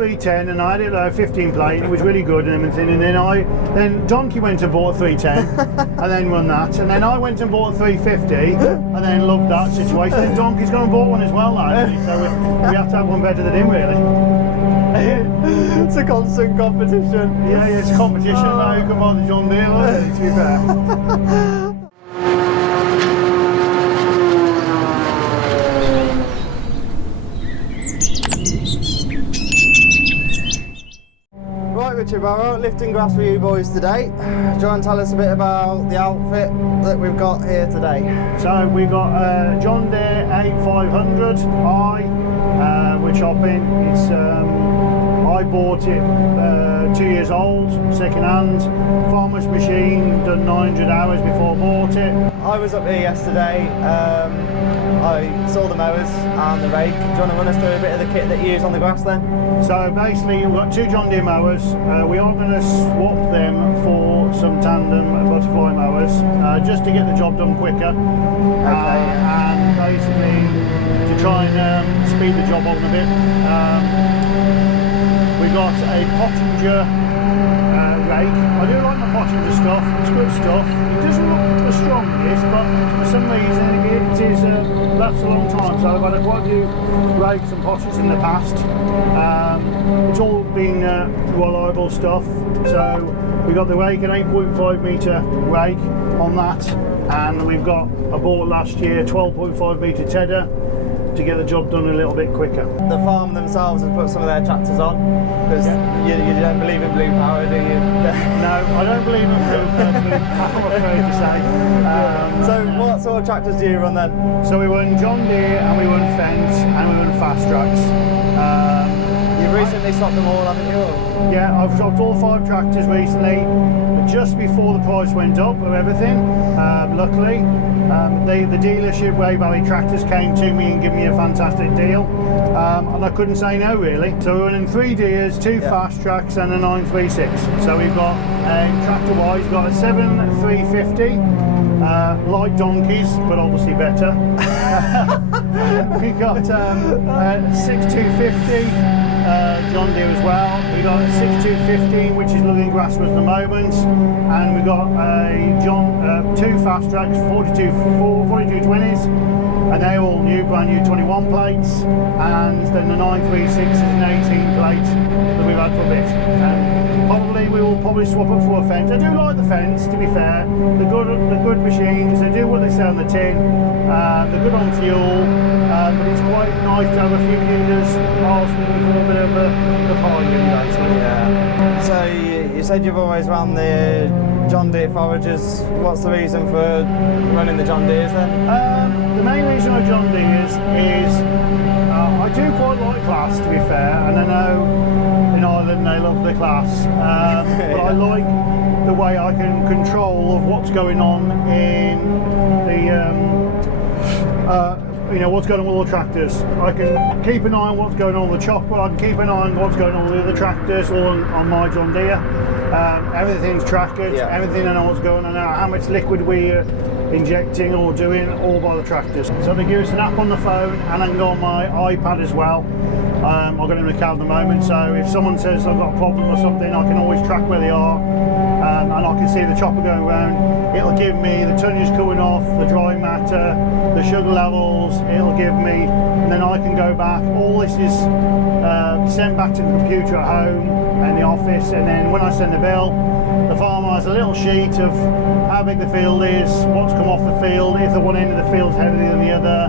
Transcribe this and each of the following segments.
310 and I had it 15 plate. It was really good and everything. And then Donkey went and bought a 310 and then run that. And then I went and bought a 350 and then loved that situation. And Donkey's gone and bought one as well now. So we have to have one better than him, really. It's a constant competition. Yeah, it's a competition about who can buy the John Deere, to be fair. Right, Richard, we're out lifting grass for you boys today. Do you want to tell us a bit about the outfit that we've got here today? So we've got John Deere 8500i, which I've been, I bought it 2 years old, second hand, farmer's machine, done 900 hours before I bought it. I was up here yesterday, I saw the mowers and the rake. Do you want to run us through a bit of the kit that you use on the grass then? So basically we've got two John Deere mowers. We are going to swap them for some tandem butterfly mowers, just to get the job done quicker. Okay. And basically to try and speed the job on a bit. We've got a Pottinger rake. I do like my Pottinger stuff, it's good stuff. It doesn't look the strongest, but for some reason it is lasts a long time. So I've had quite a few rakes and Pottingers in the past. It's all been reliable stuff. So we've got the rake, an 8.5 metre rake on that, and we've got, I bought last year 12.5 metre tedder to get the job done a little bit quicker. The farm themselves have put some of their tractors on, because you don't believe in blue power, do you? No, I don't believe in blue power, I'm afraid to say. So what sort of tractors do you run then? So we run John Deere and we run Fendt and we run Fast Tracks. You've recently swapped them all, haven't you? Yeah, I've swapped all 5 tractors recently, just before the price went up of everything, luckily. The dealership Way Valley Tractors came to me and gave me a fantastic deal, and I couldn't say no really. So we're running 3 Deeres, 2 Fast Tracks and a 936. So we've got tractor wise, we've got a 7350, like donkeys but obviously better. We've got a 6250 John Deere as well. We've got a 6215 which is looking GRASSMEN at the moment, and we've got a 2 Fast Tracks 4220s, and they're all new, brand new 21 plates, and then the 936 is an 18 plate that we've had for a bit. We will probably swap it for a Fendt. I do like the Fendts, to be fair. They're good machines, they do what they say on the tin, they're good on fuel, but it's quite nice to have a few units asking for a bit of a pie actually. Yeah. So you said you've always run the John Deere foragers. What's the reason for running the John Deeres then? The main reason I John Deeres is I do quite like class, to be fair, and I know in Ireland they love the class, but I like the way I can control of what's going on in the what's going on with all the tractors. I can keep an eye on what's going on with the chopper, I can keep an eye on what's going on with the other tractors, all on my John Deere. Everything's tracked, everything I know what's going on, how much liquid we're injecting or doing, all by the tractors. So they give us an app on the phone, and I can go on my iPad as well. I've got it in the car at the moment, so if someone says I've got a problem or something, I can always track where they are, and I can see the chopper going around. It'll give me the tonnage coming off, the dry matter, the sugar levels, it'll give me, and then I can go back. All this is sent back to the computer at home in the office, and then when I send the bill, the farmer has a little sheet of how big the field is, what's come off the field, if the one end of the field's heavier than the other,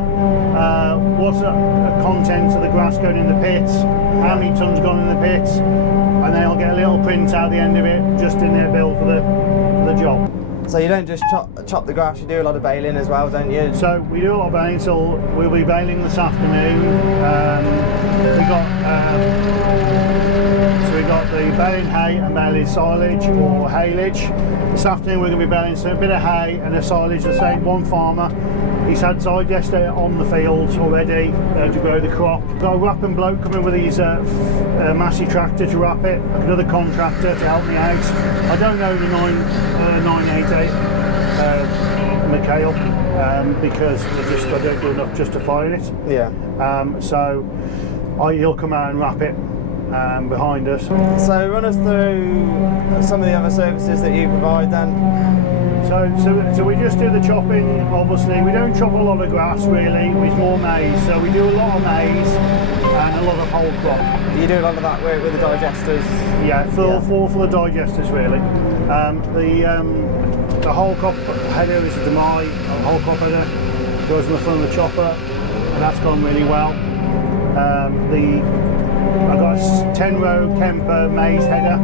what's the contents of the grass going in the pits, how many tons gone in the pits, and then I'll get a little print out the end of it, just in their bill for the job. So you don't just chop the grass, you do a lot of baling as well, don't you? So we do a lot of baling, so we'll be baling this afternoon. We got the baling hay and baling silage or haylage. This afternoon we're going to be baling a bit of hay and a silage. The same one farmer, he's had silage yesterday on the fields already to grow the crop. Got a wrapping bloke coming with his Massey tractor to wrap it, another contractor to help me out. I don't know the 988 McHale because I don't do enough justifying it. Yeah. So he'll come out and wrap it. behind us. So run us through some of the other services that you provide then. So we just do the chopping. Obviously, we don't chop a lot of grass really. It's more maize. So we do a lot of maize and a lot of whole crop. You do a lot of that work with the digesters. Yeah, for the digesters really. The whole crop header is a Demai, a whole crop header goes in the front of the chopper, and that's gone really well. I've got a 10-row Kinver maize header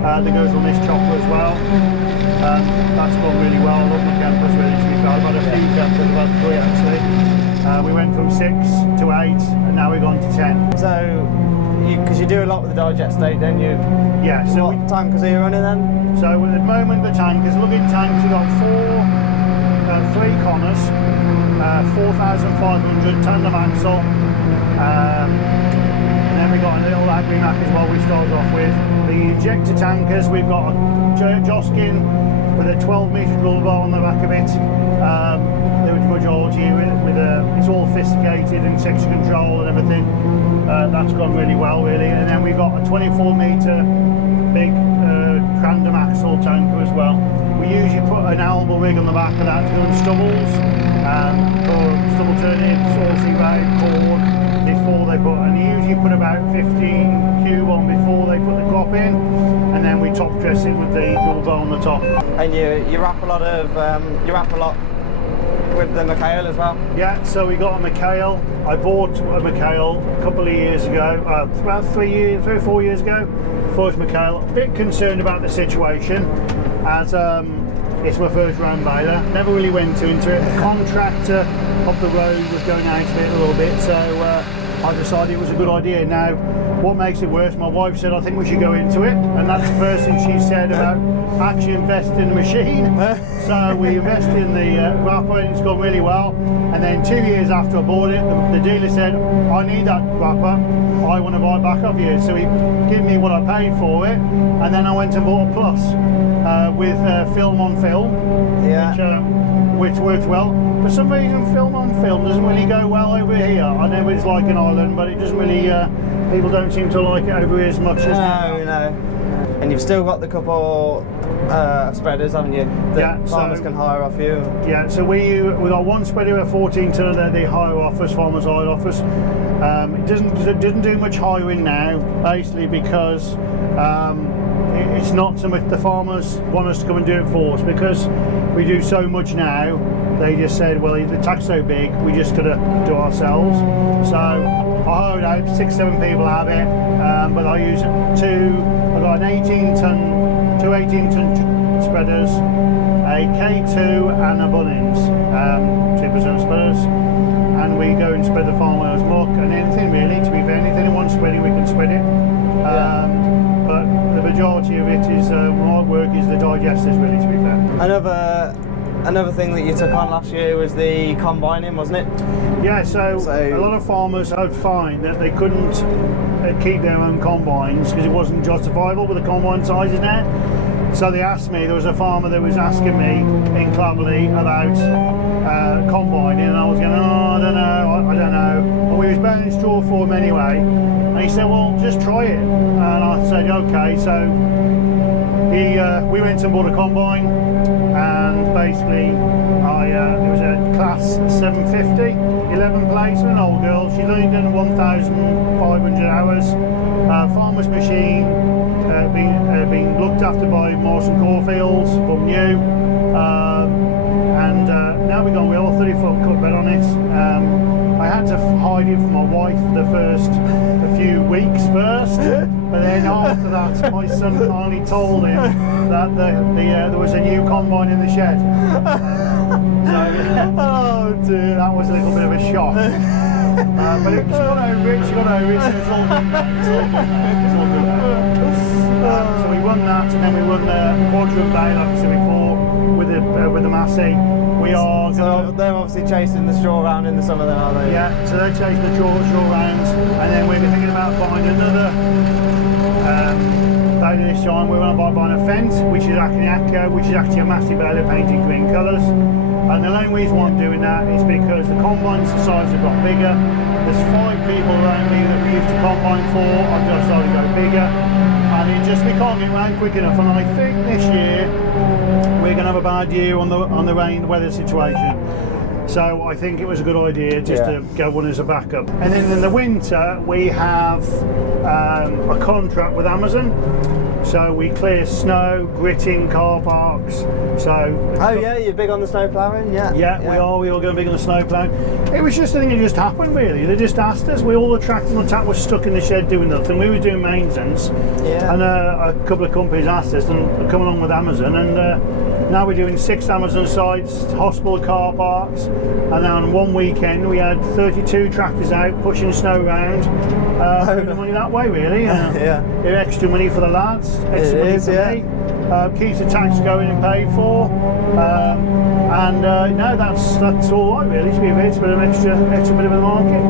that goes on this chopper as well. That's gone really well. I love my Kinvers really, to be fair. I've got a few Kinvers, about 3 actually. We went from 6 to 8 and now we've gone to 10. So, because you do a lot with the digestate, don't you? Yeah. So what tankers are you running then? So at the moment the tankers, looking tanks, we've got 3 Connors, 4,500 tandem axle. And then we've got a little agri-mac as well we started off with. The injector tankers, we've got a Joskin with a 12-metre drill bar on the back of it. The majority with it's all sophisticated and section control and everything. That's gone really well really. And then we've got a 24-metre big tandem axle tanker as well. We usually put an elbow rig on the back of that to do stubbles, for stubble turnips, oilseed rape, corn, before they put, and you usually put about 15 cube on before they put the crop in, and then we top dress it with the drill bar on the top. And you wrap a lot with the McHale as well? Yeah, so we got a McHale. I bought a McHale a couple of years ago, about 3 or 4 years ago, first McHale. A bit concerned about the situation, as it's my first round baler. Never really went into it. The contractor up the road was going out of it a little bit, so I decided it was a good idea. Now, what makes it worse, my wife said I think we should go into it, and that's the first thing she said about actually investing in the machine. So we invested in the wrapper and it's gone really well. And then 2 years after I bought it, the dealer said, I need that wrapper, I want to buy it back off you. So he gave me what I paid for it, and then I went and bought a Plus with film on film, which works well. For some reason, film on film doesn't really go well over here. I know it's like in Ireland, but it doesn't really, people don't seem to like it over here as much as No. And you've still got the couple spreaders, haven't you? That farmers can hire off you. Yeah, so we got one spreader, a 14 tonner that they hire off us, farmers hire off us. It doesn't do much hiring now, basically because it's not so much the farmers want us to come and do it for us, because we do so much now. They just said, well, the tank's so big, we just gotta do it ourselves. So I hired out 6-7 people have it, but I use I've got an 18-ton, two 18-ton spreaders, a K2 and a Bunnings, 2% spreaders, and we go and spread the farmer's muck and anything really. To be fair, anything in one spreading we can spread it. But the majority of it is my work is the digesters really, to be fair. Another thing that you took on last year was the combining, wasn't it? Yeah, so a lot of farmers I'd find that they couldn't keep their own combines because it wasn't justifiable with the combine sizes now. So they asked me, there was a farmer that was asking me in Cleverley about combining, and I was going, I don't know. And we was burning straw for him anyway. And he said, well, just try it. And I said, okay. So we went and bought a combine, and basically it was a class 750, 11 plates, an old girl. She's only done 1,500 hours. Farmer's machine, being looked after by Morrison Caulfields from new, and now we've gone with a 30-foot cut bed on it. I had to hide it from my wife a few weeks first, but then after that my son finally told him that there was a new combine in the shed. Oh dear. That was a little bit of a shock. But she got over it, so it's all good now. So we won that, and then we won the quarter of Bale, like I said before, with the Massey. So they're obviously chasing the straw round in the summer then, are they? Yeah, so they're chasing the straw rounds, and then we're thinking about buying another later this time we're going to buy a Fendt, which is actually a Massey Bale painted green colours. And the only reason why I'm doing that is because the combines size have got bigger. There's 5 people around me that we used to combine for. I've just decided to go bigger, and we can't get around quick enough. And I think this year we're going to have a bad year on the rain weather situation. So I think it was a good idea just to go one as a backup. And then in the winter we have a contract with Amazon. So we clear snow, gritting car parks. So oh yeah, you're big on the snow ploughing, yeah. We are going big on the snow ploughing. It was just a thing that just happened really. They just asked us. All the tractors on tap were stuck in the shed doing nothing. We were doing maintenance, and a couple of companies asked us and come along with Amazon, and now we're doing 6 Amazon sites, hospital car parks, and then on one weekend we had 32 tractors out pushing snow around. The money that way really. Extra money for the lads. Extra money for me. Keeps the tax going and paid for. No, that's all right really, to be fair. It's a bit of an extra bit of a market.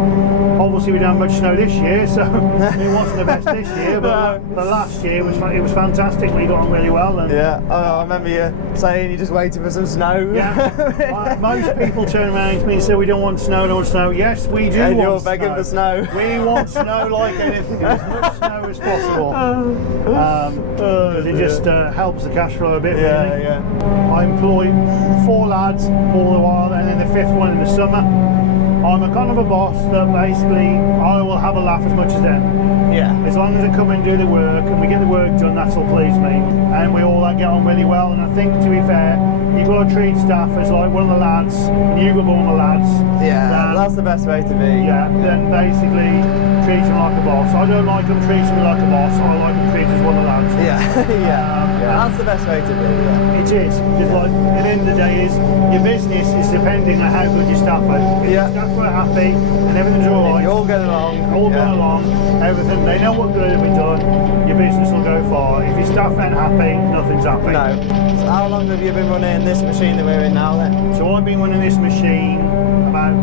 Obviously we don't have much snow this year, so it wasn't the best this year, but the last year it was fantastic. We got on really well. And I remember you saying you just waited for some snow. Most people turn around to me and say we don't want snow, Yes, we do want you're begging for snow. We want snow like anything, as much snow as possible. Because it just helps the cash flow a bit really. I employ 4 lads all the while, and then the 5th one in the summer. I'm a kind of a boss that basically I will have a laugh as much as them. As long as they come and do the work and we get the work done, that's what please me. And we all get on really well. And I think, to be fair, you've got to treat staff as like one of the lads. You've got one of the lads. That's the best way to be. Then basically treat them like a boss. I don't like them treating me like a boss. I like them treated as one of the lads. That's the best way to be. It is. Because like at the end of the day, your business is depending on how good your staff are. If your staff are happy and everything's all right, you all get along, everything, they know what good to be done, your business will go far. If your staff ain't happy, nothing's happy. No. So how long have you been running this machine that we're in now then? So I've been running this machine about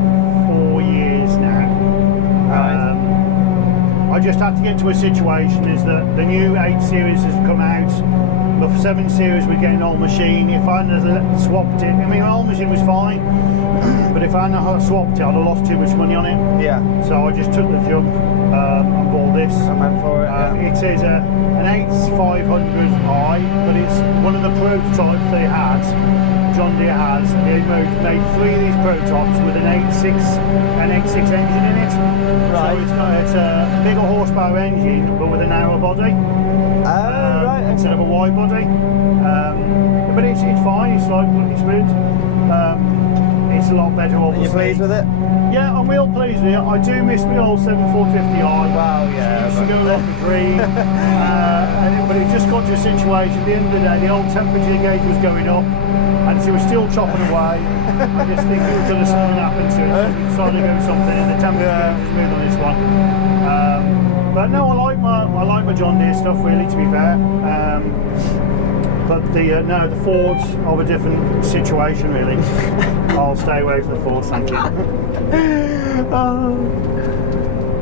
4 years now. I just had to get to a situation is that the new 8 series has come out. The 7 series we're getting an old machine. If I hadn't swapped it, I mean, my old machine was fine, but if I hadn't swapped it, I'd have lost too much money on it. So I just took the jump and bought this. I went for it. It is an 8500i, but it's one of the prototypes they had. John Deere has. They made 3 of these prototypes with an 8.6 engine in it. So it's a bigger horsepower engine, but with a narrow body. Instead of a wide body, but it's fine. It's like it's good. It's a lot better. Obviously. Are you pleased with it? Yeah, I'm real pleased with it. I do miss my old 7450i. Wow, yeah. It used to go like a dream, but it just got to a situation. At the end of the day, the old temperature gauge was going up, and so we're still chopping away. I just think it was going to something happen to it. So we decided to go with something, and the temperature gauge was moved on this one. But no, I like my John Deere stuff really, to be fair. But the Fords of a different situation really. I'll stay away from the Fords, thank you.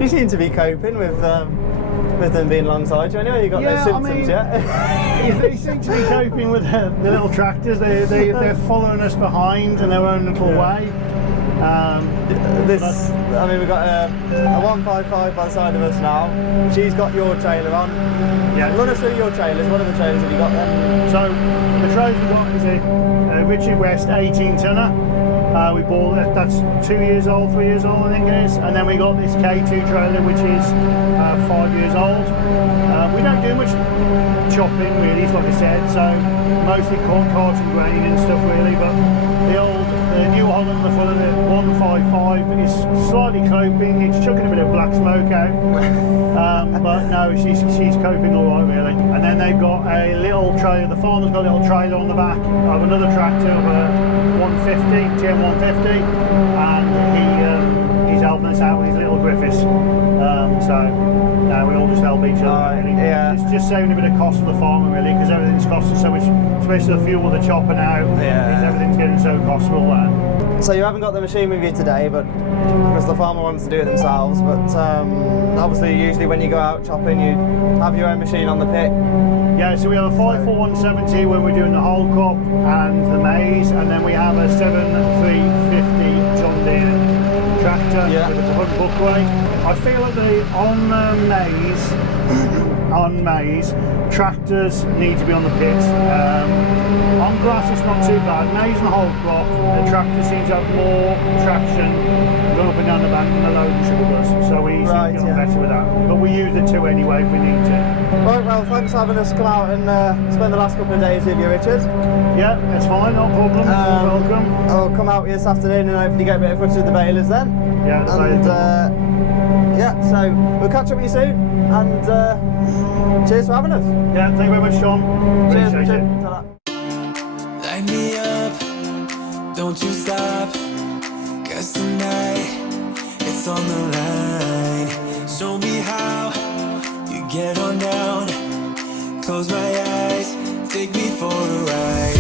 You seem to be coping with them being alongside you anyway. You got no symptoms yet? They seem to be coping with the little tractors. They're following us behind in their own little way. We've got a 155 by the side of us now. She's got your trailer on. Run us through your trailers. What other trailers have you got then? So the trailer we've got is a Richard West 18 tonner. We bought that's 2 years old, 3 years old I think it is. And then we got this K2 trailer which is 5 years old. We don't do much chopping really, like I said, so mostly cart and grain and stuff really, but the New Holland, the front of the 155 is slightly coping. It's chucking a bit of black smoke out, but no, she's coping all right really. And then they've got a little trailer. The farmer's got a little trailer on the back of another tractor of a 150, TM150, and he's helping us out with his little Griffiths. We all just help each other. Really. It's just saving a bit of cost for the farmer really, because everything's costing so much, especially the fuel with the chopper now. Everything's getting so costly. So you haven't got the machine with you today, but because the farmer wants to do it themselves. But obviously, usually when you go out chopping, you have your own machine on the pit. Yeah, so we have a 54170 when we're doing the whole crop and the maize, and then we have a 7350 John Deere tractor with a hook bookway. I feel that on maize, tractors need to be on the pit. On grass it's not too bad. Maize and whole crop, the tractor seems to have more traction going up and down the bank than the load and sugar does. So we usually get on better with that. But we use the two anyway if we need to. Right, well, thanks for having us come out and spend the last couple of days with you, Richard. Yeah, that's fine, no problem. You're welcome. I'll come out with you this afternoon and hopefully get a bit of footage of the balers then. Yeah, the balers. Yeah, so we'll catch up with you soon, and cheers for having us. Yeah, thank you very much, John. Cheers, Appreciate Richard. it. Ta-ra. Light me up, don't you stop, 'cause tonight it's on the line. Show me how you get on down, close my eyes, take me for a ride.